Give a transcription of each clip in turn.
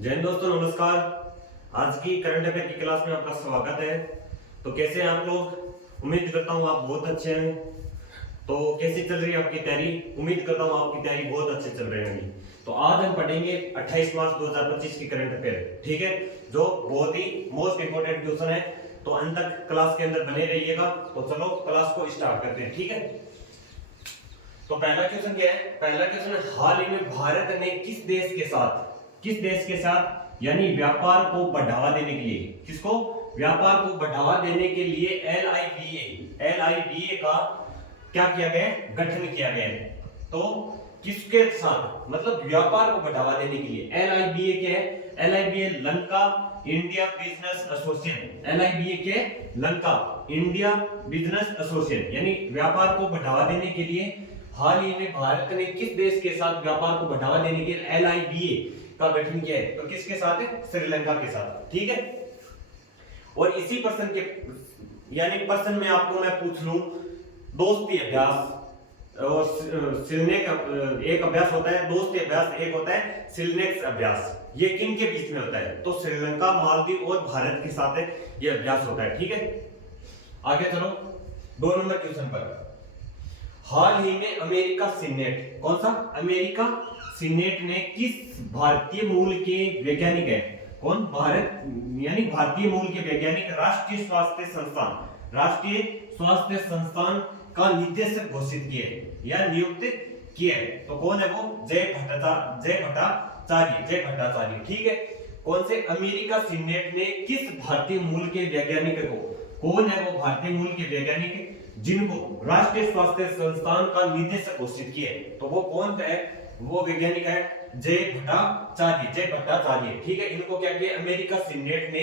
जय हिंद दोस्तों, नमस्कार। आज की करंट अफेयर की क्लास में आपका स्वागत है। तो कैसे हैं आप लोग? उम्मीद करता हूँ आप बहुत अच्छे हैं। तो कैसी चल रही है आपकी तैयारी? उम्मीद करता हूँ आपकी तैयारी बहुत अच्छी चल रही होगी। तो आज हम पढ़ेंगे 28 मार्च 2025 की करंट अफेयर, ठीक है, जो बहुत ही मोस्ट इंपोर्टेंट क्वेश्चन है। तो अंत तक क्लास के अंदर बने रहिएगा। तो चलो क्लास को स्टार्ट करते हैं, ठीक है। तो पहला क्वेश्चन क्या है? पहला क्वेश्चन है, हाल ही में भारत ने किस देश के साथ यानी व्यापार को बढ़ावा देने के लिए, किसको व्यापार को बढ़ावा देने के लिए एल आई बी ए का क्या किया गया है? गठन किया गया है। तो किसके साथ, मतलब व्यापार को बढ़ावा देने के लिए एल आई बी ए क्या है? L I B A Lanka India business association. L I B A के लंका इंडिया बिजनेस एसोसिएशन यानी व्यापार को बढ़ावा देने के लिए हाल ही में भारत ने किस देश के साथ व्यापार को बढ़ावा देने के लिए एल आई बी ए का गठन किया है? तो किसके साथ है? श्रीलंका के साथ, ठीक है। और इसी पर्सन के यानी पर्सन में आपको मैं पूछ लूं, दोस्ती अभ्यास और सिलनेक एक अभ्यास होता है, दोस्ती अभ्यास एक होता है सिलनेक्स अभ्यास। ये किन के बीच में होता है? तो श्रीलंका, मालदीव और भारत के साथ ये अभ्यास होता है, ठीक है। आगे चलो 2 नंबर क्वेश्चन पर। हाल ही में अमेरिका सीनेट, कौन सा? अमेरिका सीनेट ने किस भारतीय मूल के वैज्ञानिक है? कौन? भारत यानी भारतीय मूल के वैज्ञानिक राष्ट्रीय स्वास्थ्य संस्थान का निदेशक घोषित किए या नियुक्त किए। तो कौन है वो? जय भट्टाचार्य, ठीक है। कौन से? अमेरिका सीनेट ने किस भारतीय मूल के वैज्ञानिक को, कौन है वो भारतीय मूल के वैज्ञानिक जिनको राष्ट्रीय स्वास्थ्य संस्थान का निदेशक घोषित किए? तो वो कौन है? वो वैज्ञानिक है जय भट्टाचार्य, ठीक है। इनको क्या किया? अमेरिका सीनेट ने,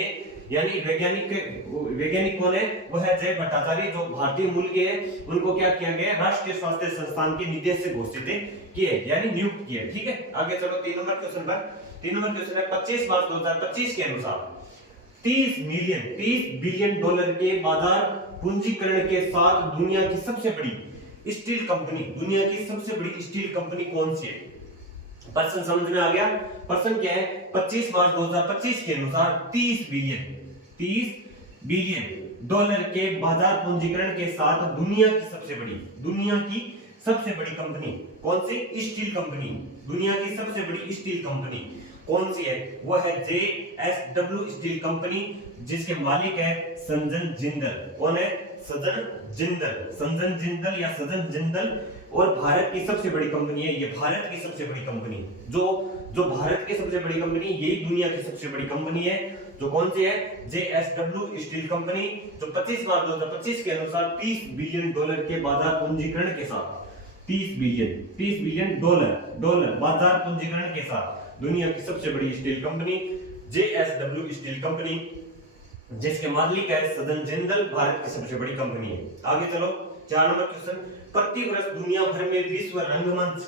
यानी वैज्ञानिक कौन है? वो है जय भट्टाचार्य, जो भारतीय मूल के हैं। उनको क्या किया गया? राष्ट्रीय स्वास्थ्य संस्थान के निदेशक घोषित किए यानी नियुक्त किए, ठीक है। आगे चलो 3 नंबर क्वेश्चन पर। 3 नंबर क्वेश्चन है, 25 मार्च 2025 के अनुसार 30 बिलियन डॉलर के बाजार पूंजीकरण के साथ दुनिया की सबसे बड़ी स्टील कंपनी कौन सी है? पर्सन समझ में आ गया? पर्सन क्या है? 25 मार्च 2025 के अनुसार 30 बिलियन डॉलर के बाजार पूंजीकरण के साथ दुनिया की सबसे बड़ी कंपनी कौन सी? Steel company. दुनिया की सबसे बड़ी स्टील कंपनी कौन सी है? वो है JSW स्टील कंपनी, जिसके मालिक है संजन जिंदल। कौन है? संजन जिंदल। और भारत की सबसे बड़ी कंपनी है ये, भारत की सबसे बड़ी कंपनी, जो भारत की सबसे बड़ी कंपनी, यही दुनिया की सबसे बड़ी कंपनी है। जो कौन सी है? JSW स्टील कंपनी, जो 25 मार्च 2025 के अनुसार 30 बिलियन डॉलर के बाजार पूंजीकरण के साथ 30 बिलियन डॉलर बाजार पूंजीकरण के साथ दुनिया की सबसे बड़ी steel company JSW steel company, जिसके मालिक है सदन जिंदल, भारत की सबसे बड़ी कंपनी है। आगे चलो 4 नंबर क्वेश्चन। प्रति वर्ष दुनिया भर में विश्व रंगमंच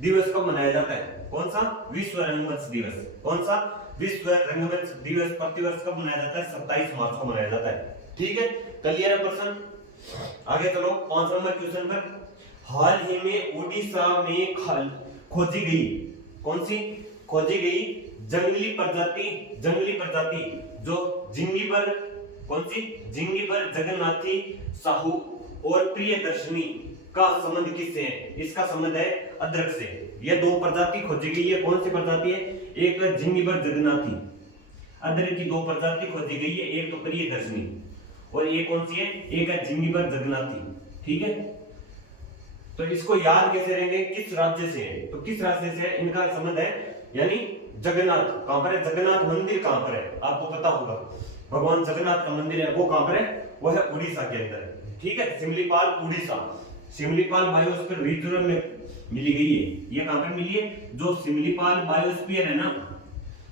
दिवस कब मनाया जाता है? कौन सा? विश्व रंगमंच दिवस। कौन सा? विश्व रंगमंच दिवस प्रति वर्ष कब मनाया जाता है? 27 मार्च को मनाया जाता है, ठीक है। क्लियर है पर्सन? आगे चलो 5 नंबर क्वेश्चन पर। हाल ही में ओडिशा में खोजी गई, कौन सी खोजी गई जंगली प्रजाति जो जिंगीबर, कौन सी? जिंगीबर जगन्नाथी साहू और प्रियदर्शनी का संबंध किससे है? इसका संबंध है अदरक से। ये 2 प्रजाति खोजी गई है। कौन सी प्रजाति है? एक है जिंगीबर जगन्नाथी, अदरक की 2 प्रजाति खोजी गई है, एक तो प्रियदर्शनी और एक कौन सी है? एक है जिंगीबर जगन्नाथी, ठीक है। तो इसको याद कैसे रहेंगे? किस राज्य से है? तो किस राज्य से है? इनका संबंध है, यानी जगन्नाथ कहां पर है? जगन्नाथ मंदिर कहां पर है? आपको पता होगा भगवान जगन्नाथ का मंदिर है, वो कहां पर है? वो है उड़ीसा के अंदर, ठीक है। सिमलीपाल उड़ीसा, सिमलीपाल बायोस्फीयर रिजर्व में मिली गई है। ये कहां पर मिली है? जो सिमलीपाल बायोस्फीयर है ना,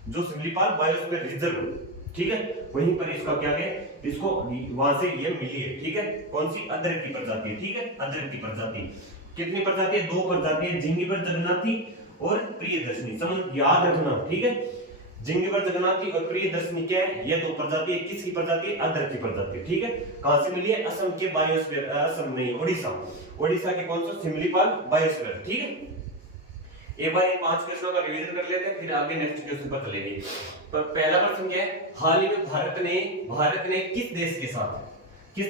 जो सिमलीपाल बायोस्फीयर रिजर्व, ठीक है, वहीं पर इसका क्या है? इसको वहां से ये मिली है, ठीक है। कौन सी? अदरक की प्रजाति है, ठीक है। अदरक की प्रजाति कितनी प्रजाति है? 2 प्रजाति है, जिंगीबर जगन्नाथी और प्रियदर्शनी। समझ याद रखना, ठीक है। जिंगीबर जगन्नाथी और प्रियदर्शनी क्या है? ये 2 प्रजाति है। किसकी प्रजाति है? अदरक की प्रजाति, ठीक है। कहां से मिली है? असम के बायोस्फीयर, असम नहीं, ओडिशा के कौन सा? सिमलीपाल बायोस्फीयर, ठीक है। एक बार इन 5 क्वेश्चनों का रिवीजन कर लेते हैं, फिर आगे नेक्स्ट क्वेश्चन पर चलेंगे। तो पहला प्रश्न क्या है, हाल ही में भारत ने किस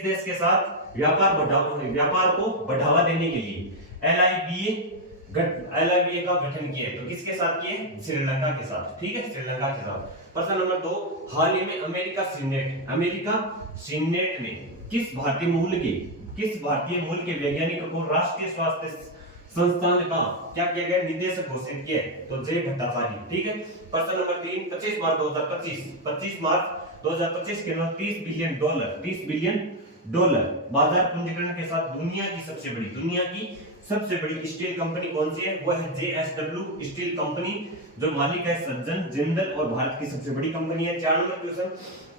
देश के साथ व्यापार को बढ़ावा देने के लिए LIBA का गठन किया है? तो किसके साथ किए? श्रीलंका के साथ। ठीक है, श्रीलंका के साथ। प्रश्न नंबर 2, हाल ही में अमेरिका सीनेट ने किस भारतीय मूल के वैज्ञानिक को राष्ट्रीय स्वास्थ्य संस्थान का क्या किया गया? निदेशक घोषित किया है? तो जय भट्टाचार्य। ठीक है। प्रश्न नंबर 3, 25 मार्च 2025 के 30 बिलियन डॉलर बाजार पूंजीकरण के साथ दुनिया की सबसे बड़ी स्टील कंपनी कौन सी है? वह है JSW स्टील कंपनी, जो मालिक है सज्जन जिंदल और भारत की सबसे बड़ी कंपनी है। 4 नंबर क्वेश्चन,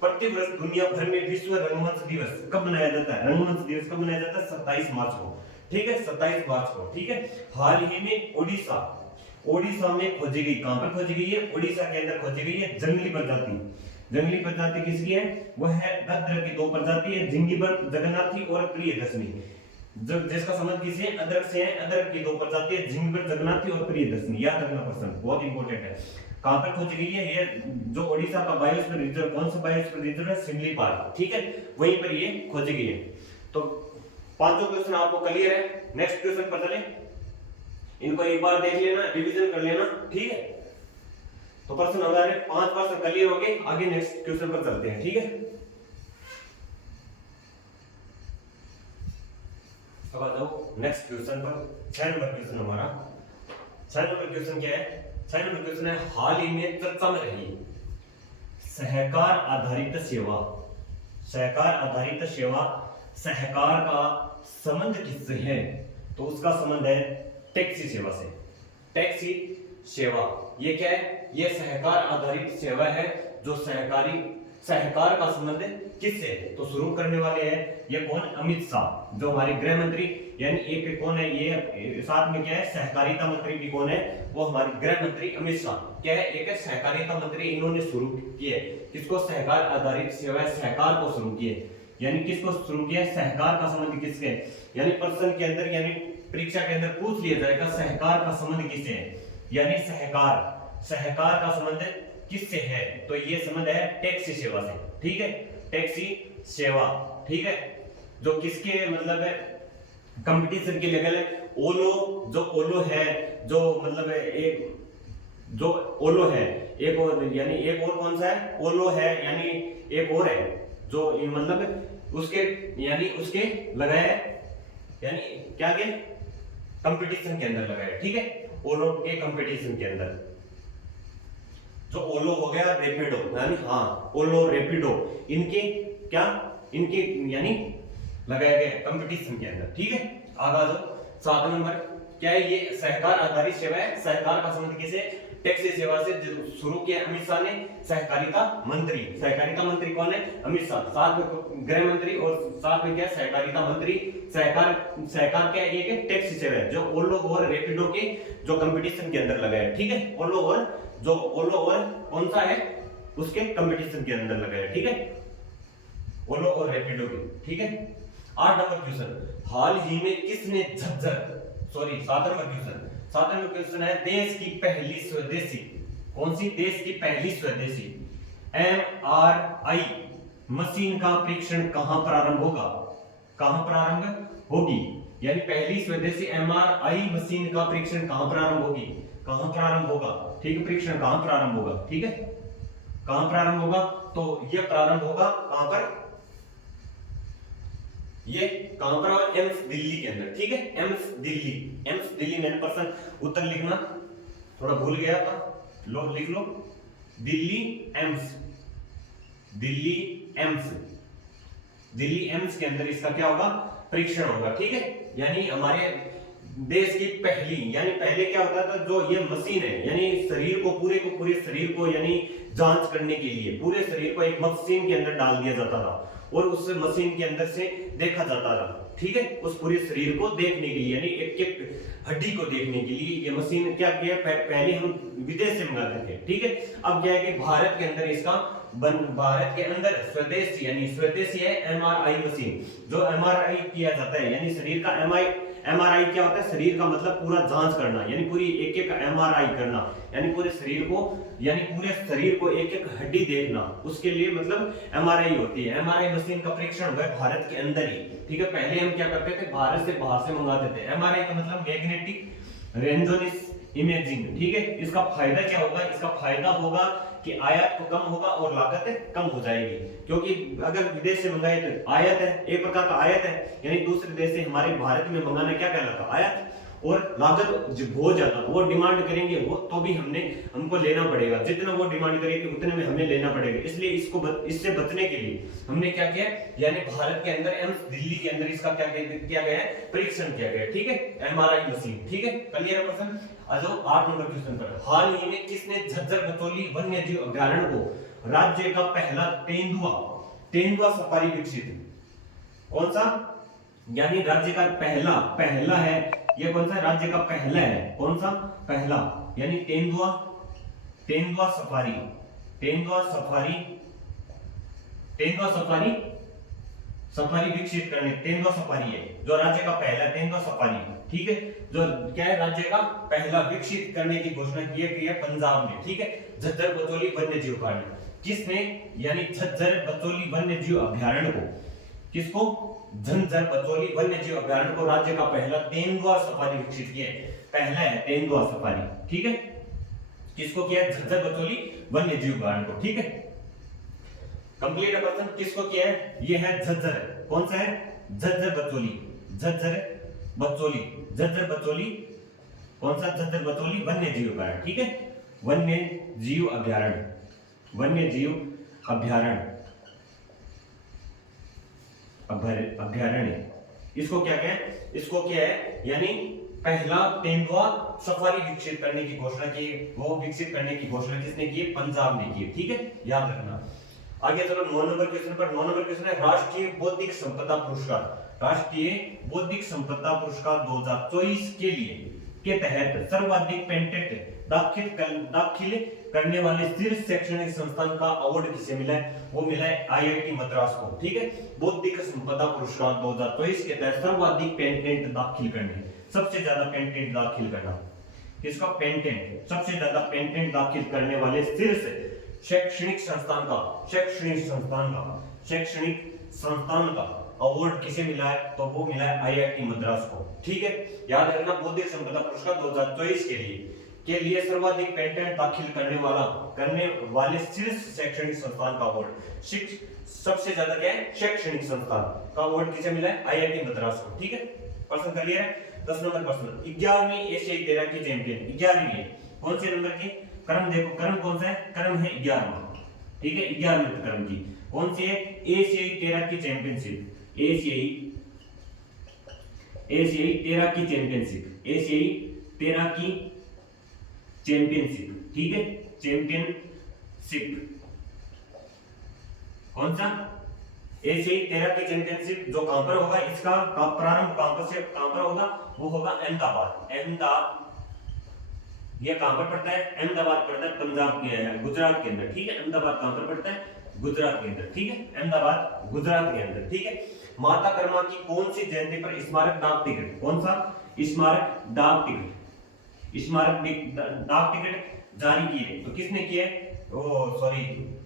प्रतिवर्ष दुनिया भर में विश्व रंगमंच दिवस कब मनाया जाता है? रंगमंच दिवस कब मनाया जाता है? 27 मार्च को। ठीक है, 27 मार्च को। ठीक है। हाल ही में ओडिशा में खोजी गई, कहां पर खोजी गई है? ओडिशा के अंदर खोजी गई है जंगली प्रजाति किसकी है? वह है अदरक की 2 प्रजाति है, जिंगीबर जगन्नाथी और प्रियदर्शनी। जिसका संबंध किसी है? अदरक से है। अदरक की 2 प्रजाति है, जिंगीबर जगन्नाथी और प्रियदर्शनी। याद रखना प्रश्न बहुत इंपॉर्टेंट है। कहां पर खोजी गई है? ये जो ओडिशा का बायोस्फीयर रिजर्व, कौन सा बायोस्फीयर रिजर्व है? शिमलीपाल। ठीक है, वहीं पर ये खोजी गई है। तो पांचों क्वेश्चन आपको क्लियर है। नेक्स्ट क्वेश्चन पर चलें, इनको एक बार देख लेना, रिवीजन कर लेना। ठीक है, तो प्रश्न हमारे 5 प्रश्न क्लियर हो गए, आगे नेक्स्ट क्वेश्चन पर चलते हैं। ठीक है, अब आ जाओ नेक्स्ट क्वेश्चन पर। 6 नंबर क्वेश्चन हमारा। 6 नंबर क्वेश्चन क्या है? 6 नंबर क्वेश्चन है, हाल ही में चर्चा में रही सहकार आधारित सेवा सहकार का संबंध किससे है? तो उसका संबंध है टैक्सी सेवा से। टैक्सी सेवा ये क्या है? ये सहकार आधारित सेवा है, जो सहकार का संबंध किससे है? तो शुरू करने वाले हैं ये कौन? अमित शाह, जो हमारे गृह मंत्री, यानी एक कौन है ये, साथ में क्या है? सहकारिता मंत्री भी कौन है? वो हमारे गृह मंत्री अमित शाह। क्या है? एक है सहकारिता मंत्री, इन्होंने शुरू किए किसको? सहकार आधारित सेवा सहकार को शुरू किए। यानी किसको शुरू किया? सहकार का संबंध किसके? यानी प्रश्न के अंदर, यानी परीक्षा के अंदर पूछ लिया जाएगा सहकार का संबंध किससे है? यानी सहकार का संबंध किससे है? तो ये संबंध है टैक्सी सेवा से। ठीक है, टैक्सी सेवा। ठीक है, जो किसके मतलब है? कंपटीशन के लेवल है। ओलो है, जो मतलब है जो ओलो है, एक और, यानी एक और कौन सा है? ओलो है, यानी एक और है जो मतलब उसके, यानी उसके लगाया, यानी क्या के कंपटीशन के अंदर लगाया। ठीक है, ओलो के कंपटीशन के अंदर। जो ओलो हो गया, रैपिडो, यानी हाँ ओलो रैपिडो, इनके यानी लगाया गया कंपटीशन के अंदर। ठीक है, आगे जो 7 नंबर क्या है? ये सहकार आधारित सेवा है। सहकार का संबंध किसे? टैक्सी सेवा से शुरू किया अमित शाह ने। सहकारिता मंत्री कौन है? अमित शाह। साथ में गृह मंत्री और साथ में क्या? सहकारिता मंत्री। सहकार क्या है? ये टैक्सी सेवा है, जो ओलो और रैपिडो के जो कंपटीशन के अंदर लगा है। ठीक है, ओलो और कौन सा है? उसके कंपटीशन के अंदर लगा है। ठीक है, ओलो और रैपिडो के। ठीक है, 8 नंबर क्वेश्चन, हाल ही में किसने 7 नंबर क्वेश्चन है, देश की पहली स्वदेशी, कौन सी? देश की पहली स्वदेशी MRI मशीन का परीक्षण कहां प्रारंभ होगी? यानी पहली स्वदेशी MRI मशीन का परीक्षण कहां प्रारंभ होगा? ठीक है, परीक्षण कहां प्रारंभ होगा? ठीक है, कहां प्रारंभ होगा? तो यह प्रारंभ होगा कहां पर? ये कहां पर? एम्स दिल्ली के अंदर। ठीक है, एम्स दिल्ली मैंने प्रश्न उत्तर लिखना थोड़ा भूल गया था, लिख लो। दिल्ली एम्स के अंदर इसका क्या होगा? परीक्षण होगा। ठीक है, यानी हमारे देश की पहली, यानी पहले क्या होता था, जो ये मशीन है, यानी शरीर को पूरे शरीर को यानी जांच करने के लिए पूरे शरीर को एक मशीन के अंदर डाल दिया जाता था और उस मशीन के अंदर से देखा जाता था। ठीक है, उस पूरे शरीर को देखने के लिए, यानी एक एक हड्डी को देखने के लिए ये मशीन क्या किया? पहले हम विदेश से मंगाते थे। ठीक है, अब क्या है कि भारत के अंदर भारत के अंदर स्वदेशी, यानी स्वदेशी है MRI मशीन, जो MRI किया जाता है, यानी शरीर का एमआरआई क्या होता है? शरीर का मतलब पूरा जांच करना, यानी पूरी एक एक एमआरआई करना, यानी पूरे शरीर को, यानी पूरे शरीर को एक एक हड्डी देखना, उसके लिए मतलब एमआरआई होती है। एमआरआई मशीन का परीक्षण हुआ है भारत के अंदर ही, ठीक है। पहले हम क्या करते थे, भारत से बाहर से मंगाते थे। एमआरआई का मतलब मैग्नेटिक रेजोनेंस इमेजिंग, ठीक है। इसका फायदा क्या होगा? इसका फायदा होगा कि आयात को कम होगा और लागत कम हो जाएगी, क्योंकि अगर विदेश से मंगाए तो आयात है, एक प्रकार का आयात है, यानी दूसरे देश से हमारे भारत में मंगाना क्या कहलाता? आयात। और लागत बहुत ज्यादा, वो डिमांड करेंगे वो तो भी हमको लेना पड़ेगा, जितना वो डिमांड करेंगे उतने में हमें लेना पड़ेगा। इसलिए इससे बचने के लिए हमने क्या किया, यानी भारत के अंदर एम्स दिल्ली के अंदर इसका क्या किया गया है? परीक्षण किया गया, ठीक है, एमआरआई मशीन, ठीक है। क्लियर है पर्सन? आ जाओ 8 नंबर क्वेश्चन पर। हाल ही में किसने झज्जर बचौली वन्य जीव अभ्यारण्य को राज्य का पहला तेंदुआ सफारी विकसित, कौन सा? यानी राज्य का पहला है, ये कौन सा राज्य का पहला है? कौन सा? पहला, यानी तेंदुआ सफारी विकसित करने, तेंदुआ सफारी है जो राज्य का पहला तेंदुआ सफारी, ठीक है, जो क्या है? राज्य का पहला विकसित करने की घोषणा की है पंजाब में, ठीक है। झज्जर बचौली वन्य जीव अभ्यारण्य किसने, यानी झज्जर बचौली वन्य जीव अभ्यारण्य को, किसको? झज्जर बचौली वन्य जीव अभ्यारण्य को राज्य का पहला तेंदुआ सफारी विकसित किया है, पहला है तेंदुआ सफारी, ठीक है। किसको किया है? झज्जर बचौली वन्य जीव अभ्यारण्य को, ठीक है। कंप्लीट है पर्सन, किसको किया है? ये है झज्जर, कौन सा है? झज्जर बचौली, कौन सा? झज्जर बचौली वन्य जीव अभ्यारण्य, ठीक है। वन्य जीव अभ्यारण्य, इसको क्या है? इसको क्या है? यानी पहला तेंदुआ सफारी विकसित करने की घोषणा की, वो विकसित करने की घोषणा किसने की? पंजाब ने की, ठीक है, याद रखना। आगे चलो 9 नंबर क्वेश्चन पर। 9 नंबर क्वेश्चन है राष्ट्रीय बौद्धिक संपदा पुरस्कार 2024 के लिए के तहत सर्वाधिक पेटेंट दाखिल करने वाले शीर्ष शैक्षणिक संस्थान का अवार्ड किसे मिला है? वो मिला है आईआईटी मद्रास को, ठीक है। बौद्धिक संपदा पुरस्कार 2024 के तहत सर्वाधिक पेटेंट दाखिल करने, सबसे ज्यादा पेटेंट दाखिल करना, किसका? पेटेंट, सबसे ज्यादा पेटेंट दाखिल करने वाले शीर्ष शैक्षणिक संस्थान का अवार्ड किसे मिला है? तो वो मिला है आईआईटी मद्रास को, ठीक है। याद रखना, बौद्धिक संपदा पुरस्कार 2024 के लिए सर्वाधिक पेटेंट दाखिल करने वाले शीर्ष शैक्षणिक संस्थान का अवार्ड, सबसे ज्यादा क्या है? शैक्षणिक संस्थान का अवार्ड किसे मिला है? आईआईटी मद्रास को, ठीक है। प्रश्न क्लियर है? 10 नंबर प्रश्न, 11वीं एशियाई तैराकी चैंपियन, 11वीं है, कौन से नंबर की? क्रम देखो, क्रम कौन सा है? क्रम है 11वां, ठीक है, 11वें क्रम की कौन सी है? एशियाई तैराकी चैंपियनशिप, एशियाई तैराकी चैंपियनशिप, ठीक है, चैंपियनशिप, कौन सा? एशियाई तैराकी चैंपियनशिप, जो कहां पर होगा? इसका प्रारंभ कहां पर होगा? वो होगा अहमदाबाद। ये कहां पर पड़ता है? अहमदाबाद पड़ता है पंजाब के, गुजरात के अंदर, ठीक है। अहमदाबाद कहां पर पड़ता है? गुजरात के अंदर, ठीक है, अहमदाबाद गुजरात के अंदर, ठीक है। माता कर्मा की कौन सी जयंती पर स्मारक डाक टिकट, कौन सा? स्मारक डाक टिकट जारी किए, तो किसने किए?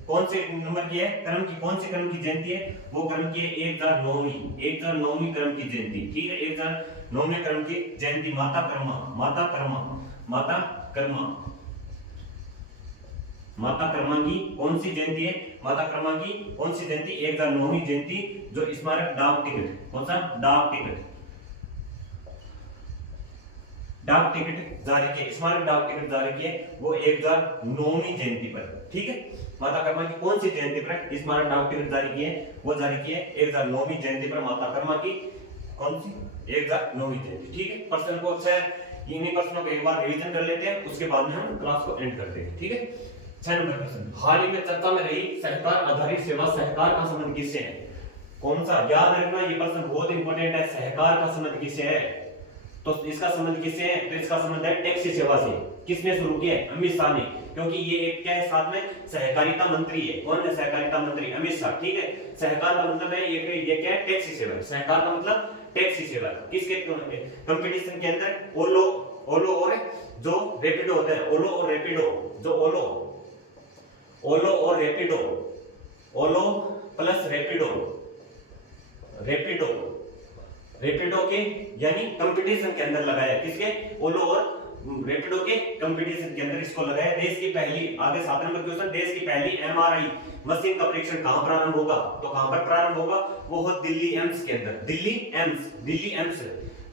कौन से नंबर की है? क्रम की, कौन से क्रम की जयंती है? वो क्रम की है 1009वीं क्रम की जयंती, ठीक है, 1009वें क्रम की जयंती माता कर्मा की कौन सी जयंती है? माता कर्मा की कौन सी जयंती? 1009वीं जयंती, जो स्मारक डाक टिकट, कौन सा? डाक टिकट जारी किए, स्मारक डाक टिकट जारी किए वो 1009वीं जयंती पर, ठीक है। माता कर्मा की कौन सी जयंती पर स्मारक डाक टिकट जारी किए? वो जारी किए 1009वीं जयंती पर माता कर्मा की कौन सी? 1009वीं जयंती, ठीक है। प्रश्न को अच्छा है, इन्हीं प्रश्नों को एक बार रिवीजन कर लेते हैं, उसके बाद में हम क्लास को एंड करते हैं, ठीक है। 6 नंबर प्रश्न, हाल ही में चर्चा में रही सहकार आधारित सेवा, सहकार का संबंध किससे है? कौन सा? याद रखना, ये प्रश्न बहुत इंपॉर्टेंट है। सहकार का संबंध किससे है? तो इसका संबंध किससे है? तो इसका संबंध है टैक्सी सेवा से। किसने शुरू किया है? अमित शाह ने, क्योंकि ये एक क्या है? साथ में सहकारिता मंत्री है। कौन है सहकारिता मंत्री? अमित शाह, ठीक है। सहकार का मतलब है ये क्या है? टैक्सी सेवा। सहकार का मतलब टैक्सी सेवा। किसके कंपटीशन के अंदर? ओलो और जो रैपिडो होता है, ओलो और रैपिडो, जो ओलो और रैपिडो, ओलो प्लस रैपिडो के यानी कंपटीशन के अंदर लगाया। किसके? ओलो और रैपिडो के कंपटीशन के अंदर इसको लगाया। देश की पहली, आगे 7 नंबर क्वेश्चन, देश की पहली एमआरआई मशीन का परीक्षण कहां प्रारंभ होगा? तो कहां पर प्रारंभ होगा? वो हो दिल्ली एम्स के अंदर। दिल्ली एम्स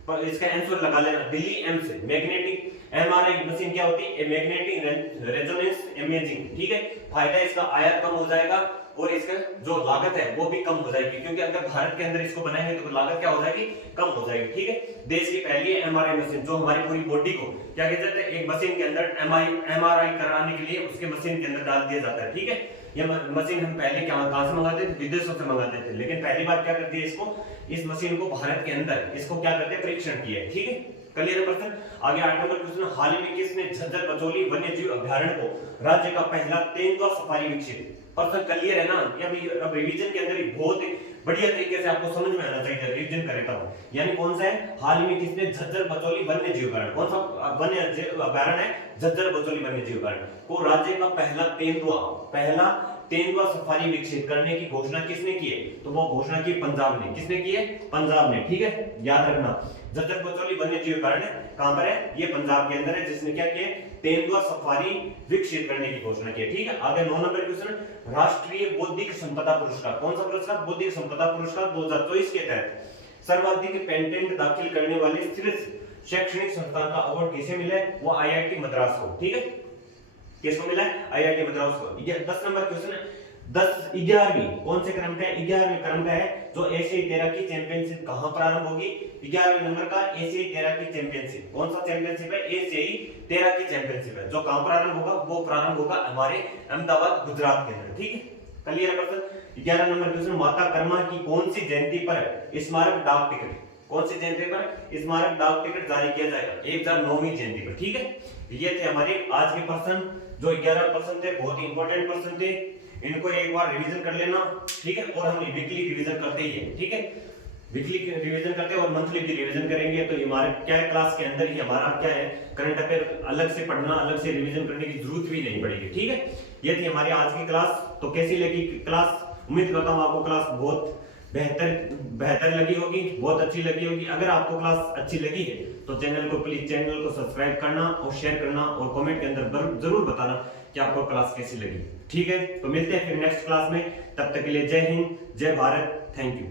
पर इसका आंसर लगा लेना, Delhi AIIMS. Magnetic MRI machine क्या होती है? Magnetic resonance imaging. ठीक है, फायदा इसका आयात कम हो जाएगा और इसका जो लागत है वो भी कम हो जाएगी, क्योंकि अगर भारत के अंदर इसको बनाएंगे तो लागत क्या हो जाएगी? कम हो जाएगी। ठीक है, देश की पहली एमआरआई मशीन जो हमारी पूरी बॉडी को क्या कहते हैं, एक मशीन के अंदर एमआरआई कराने के लिए उसके मशीन के अंदर डाल दिया जाता है। ठीक है, ये मशीन हम पहले कहां से मंगाते थे? विदेशों से मंगाते थे, लेकिन पहली बार क्या कर दिया इसको, इस मशीन को भारत के अंदर इसको क्या करते हैं? परीक्षण किया है। ठीक है, क्लियर है पर्सन? आगे 8 नंबर क्वेश्चन, हाल ही में किसने झज्जर बचौली वन्यजीव अभयारण्य को राज्य का पहला तेंदुआ सफारी विकसित? पर्सन क्लियर है ना? अब रिवीजन के अंदर बहुत बढ़िया तरीके से आपको समझ में आना चाहिए, रिवीजन करें तब। यानी कौन सा है? हाल ही में किसने झज्जर बचौली वन्यजीव अभयारण्य, कौन सा वन्यजीव अभयारण्य है? झज्जर बचौली वन्यजीव अभयारण्य को राज्य का पहला तेंदुआ सफारी विकसित करने की घोषणा किसने की है? तो वो घोषणा की पंजाब ने। किसने की है? पंजाब ने। ठीक है, याद रखना, झज्जर बचौली वन्यजीव अभयारण्य कहां पर है? ये पंजाब के अंदर है, जिसने क्या किया? तेंदुआ सफारी विकसित करने की घोषणा की है। ठीक है, आगे 9 नंबर क्वेश्चन, राष्ट्रीय बौद्धिक संपदा पुरस्कार, कौन सा पुरस्कार? बौद्धिक संपदा पुरस्कार 2024 के तहत सर्वाधिक पेटेंट दाखिल करने वाले शीर्ष शैक्षणिक संस्थान का अवार्ड किसे मिला है? वो आईआईटी मद्रास को। ठीक है, किसको मिला है? आईआईटी मद्रास को। 10 नंबर क्वेश्चन है, 11वीं कौन से क्रम का है? 11वें क्रम का है, जो एशियाई तैराकी चैंपियनशिप कहां प्रारंभ होगी? 11वें नंबर का एशियाई तैराकी चैंपियनशिप, कौन सा चैंपियनशिप है? एशियाई तैराकी चैंपियनशिप है, जो कहां प्रारंभ होगा? वो प्रारंभ होगा हमारे अहमदाबाद, गुजरात के अंदर। ठीक है, क्लियर है पर्सन? 11 नंबर क्वेश्चन, माता कर्मा की कौन सी जयंती पर स्मारक डाक टिकट, कौन सी जयंती पर स्मारक डाक टिकट जारी किया जाएगा? 1009वीं जयंती पर। ठीक है, ये थे हमारे आज के पर्सन, जो 11% थे, बहुत ही इंपॉर्टेंट पर्सन थे। इनको एक बार रिवीजन कर लेना। ठीक है, और हम वीकली रिवीजन करते ही है। ठीक है, वीकली रिवीजन करते हैं और मंथली भी रिवीजन करेंगे। तो हमारे क्या है, क्लास के अंदर ही हमारा क्या है, करंट अफेयर अलग से पढ़ना, अलग से रिवीजन करने की जरूरत भी नहीं पड़ेगी। ठीक है, ये थी हमारी आज की क्लास। तो कैसी लगी क्लास? उम्मीद करता हूँ आपको क्लास बहुत बेहतर लगी होगी, बहुत अच्छी लगी होगी। अगर आपको क्लास अच्छी लगी है तो चैनल को प्लीज सब्सक्राइब करना और शेयर करना और कमेंट के अंदर जरूर बताना कि आपको क्लास कैसी लगी। ठीक है, तो मिलते हैं फिर नेक्स्ट क्लास में। तब तक के लिए जय हिंद, जय भारत, थैंक यू।